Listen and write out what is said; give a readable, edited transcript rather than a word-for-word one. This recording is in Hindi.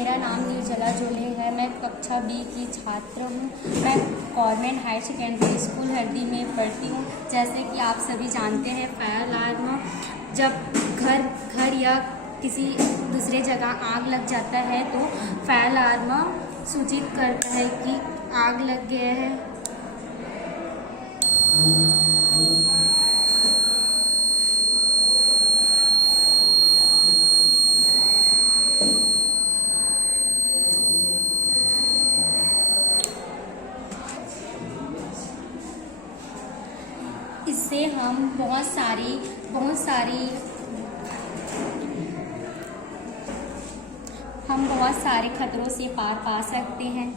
मेरा नाम निर्जला जोले है। मैं कक्षा बी की छात्र हूँ। मैं गवर्नमेंट हायर सेकेंडरी स्कूल हरदी में पढ़ती हूँ। जैसे कि आप सभी जानते हैं, फायर अलार्म जब घर या किसी दूसरे जगह आग लग जाता है तो फायर अलार्म सूचित करता है कि आग लग गया है। इससे हम बहुत सारे खतरों से पार पा सकते हैं।